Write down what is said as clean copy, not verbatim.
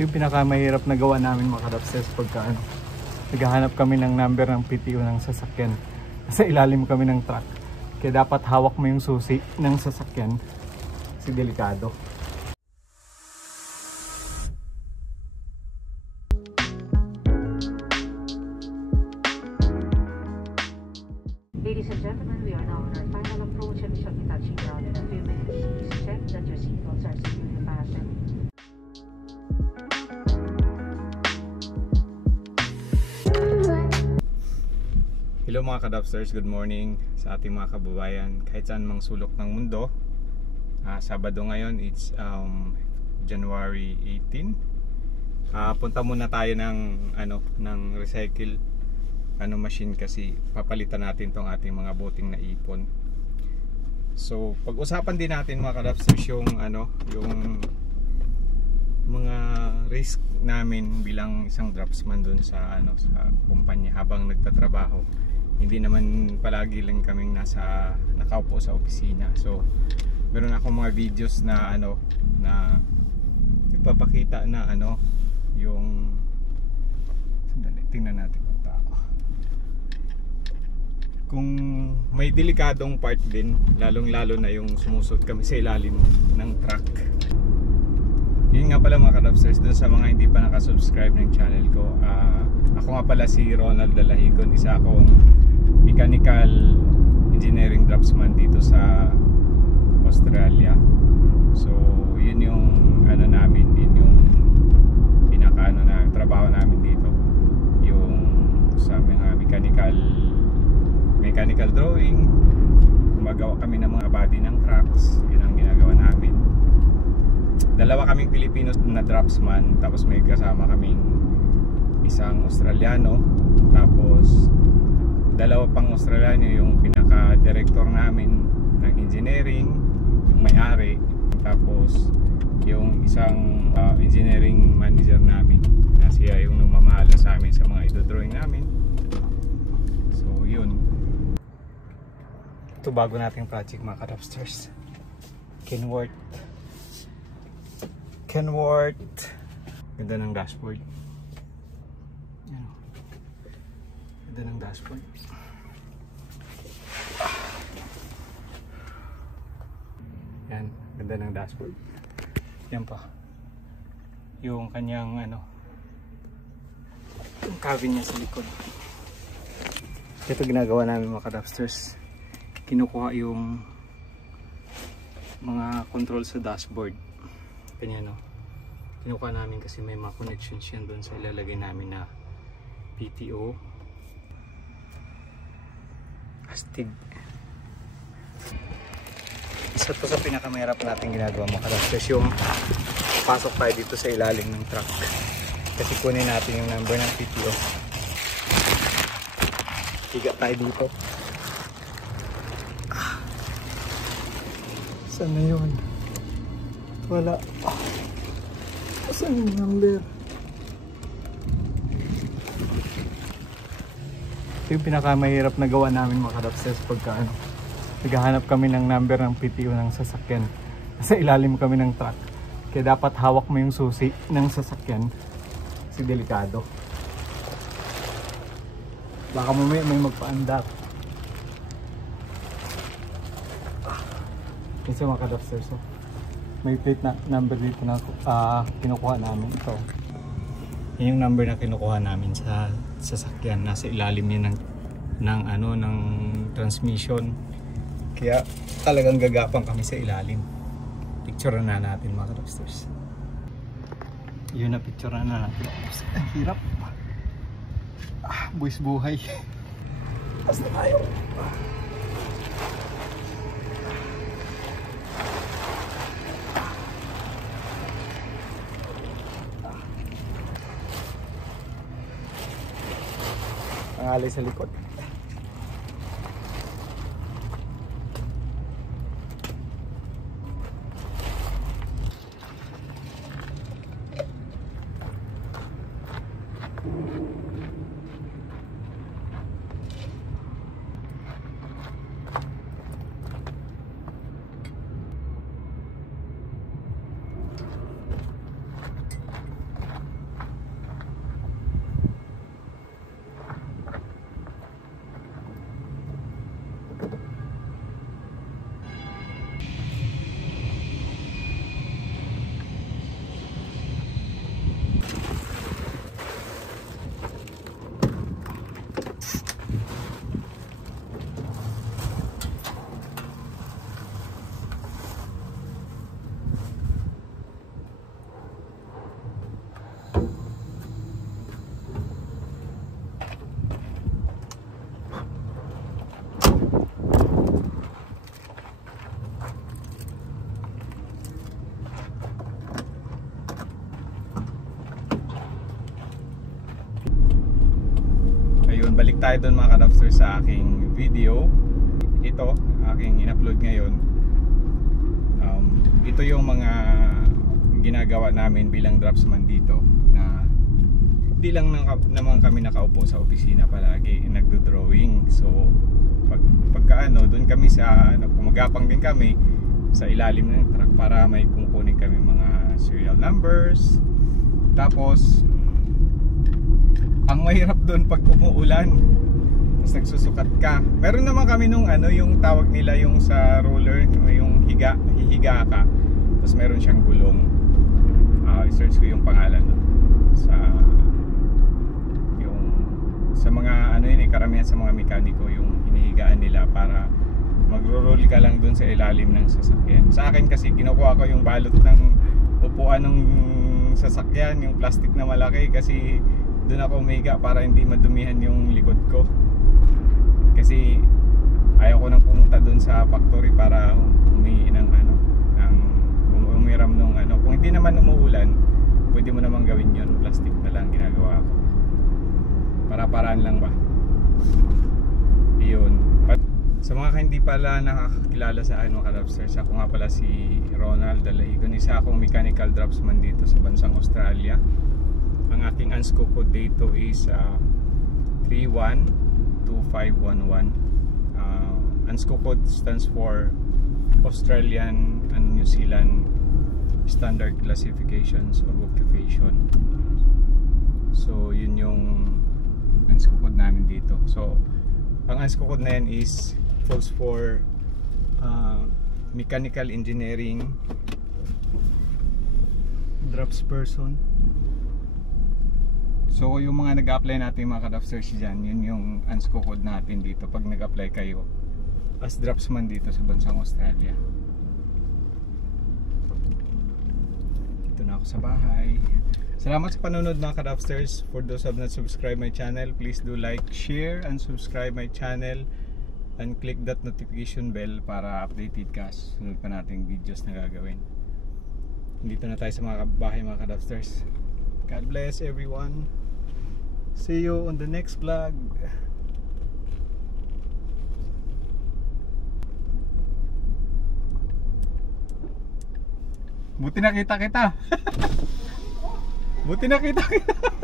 Ito yung pinakamahirap na gawa namin mga kadapsters pagka naghahanap kami ng number ng PTO ng sasakyan. Sa ilalim kami ng truck. Kaya dapat hawak mo yung susi ng sasakyan. Kasi delikado. Ladies and gentlemen, we are now on our final approach and we shall be touching down in a few minutes. Please check that your seatbelts are securely fastened. Hello mga kadapsters, good morning sa ating mga kababayan kahit saan mang sulok ng mundo. Sabado ngayon, it's January 18. Punta muna tayo ng recycle machine kasi papalitan natin tong ating mga boting na ipon. So pag-usapan din natin mga kadapsters yung mga risk namin bilang isang dropsman dun sa sa kumpanya habang nagtatrabaho. Hindi naman palagi lang kaming nakaupo sa opisina. So meron akong mga videos na na nagpapakita na yung sandali, tingnan natin ang tao. Kung may delikadong part din, lalong-lalo na yung sumusot kami sa ilalim ng truck. Yun nga pala mga kadapsters, dun sa mga hindi pa nakasubscribe ng channel ko, ako nga pala si Ronald Dalahigon, isa akong mechanical engineering dropsman dito sa Australia. So yun yung namin, yun yung na trabaho namin dito, yung sa mga mechanical drawing. Gumagawa kami ng mga body ng trucks, yun ang ginagawa namin. Dalawa kaming Pilipino na dropsman, tapos may kasama kaming isang Australiano, tapos dalawa pang Australiano yung pinaka-director namin ng engineering, yung may-ari, tapos yung isang engineering manager namin na siya yung namamahala sa amin sa mga idodrawing namin. So yun, ito bago nating project mga kadapsters, Kenworth. Ganda ng dashboard. Ganda ng dashboard. Yan, ganda ng dashboard. Yan pa. Yung kanyang yung cabin niya sa likod. Ito ginagawa namin mga kadapsters. Kinukuha yung mga control sa dashboard. Kanya kinukuha namin kasi may mga connections yan doon sa ilalagay namin na PTO. Astig. Isa to sa pinakamahirap natin ginagawa mga kadapsters, yung pasok tayo dito sa ilalim ng truck kasi kunin natin yung number ng PTO. Higa tayo dito. Saan na yun? Wala. Saan yung number? Ito yung pinakamahirap na gawa namin mga kadapsters pagka naghahanap kami ng number ng PTO ng sasakyan. Sa ilalim kami ng truck. Kaya dapat hawak mo yung susi ng sasakyan. Kasi delikado. Baka mamaya may magpaandar. Kasi mga kadapsters, may plate na number dito na kinukuha namin. Ito. Yung number na kinukuha namin sa sasakyan. Nasa ilalim niya ng transmission. Kaya talagang gagapang kami sa ilalim. Picture na natin mga kadapsters. Yun na, picture na natin. Ang hirap. Buwis buhay. Basta tayo. Ang alay sa likod. Ayun, balik tayo doon mga ka-Dubsters sa aking video. Ito, aking in-upload ngayon. Ito yung mga ginagawa namin bilang dropsman dito, na di lang naman kami nakaupo sa opisina palagi, nagdo-drawing. So pagka doon kami sa pumagapang din kami sa ilalim ng truck para may kukunin kami mga serial numbers. Tapos ang mahirap doon pag umuulan, tapos nagsusukat ka. Meron naman kami nung yung tawag nila yung sa roller, yung hihiga ka, tapos meron siyang gulong. I-search ko yung pangalan sa mga karamihan sa mga mekaniko, yung hinihigaan nila para magro-roll ka lang dun sa ilalim ng sasakyan. Sa akin kasi kinukuha ko yung balot ng upuan ng sasakyan, yung plastic na malaki, kasi dun ako umiga para hindi madumihan yung likod ko. Kasi ayaw ko nang pumunta dun sa factory para umiram nung kung hindi naman umuulan, pwede mo namang gawin yun, plastic na lang ginagawa ko. Para-paraan lang ba? Iyon. Sa mga hindi pala nakakakilala sa akin mga ka-Dubsters, ako nga pala si Ronald Dalahigon. Isa akong mechanical dropsman dito sa bansang Australia. Ang aking ANSCO code dito is 312511. ANSCO code stands for Australian and New Zealand Standard Classifications of Occupation. So yun yung ANSCO code namin dito. So ang ANSCO code na yan is falls for Mechanical Engineering Dropsperson. So yung mga nag-apply natin mga ka-Dubsters dyan, yun yung ANSCO code natin dito pag nag-apply kayo as dropsman dito sa bansang Australia. Dito na ako sa bahay. Salamat sa panonood mga ka-Dubsters. For those who have not subscribed my channel, please do like, share, and subscribe my channel, and click that notification bell para updated ka sa sunod pa nating videos na gagawin. Dito na tayo sa mga bahay mga ka-Dubsters. God bless everyone. See you on the next vlog. Buti nakita kita. Buti nakita kita.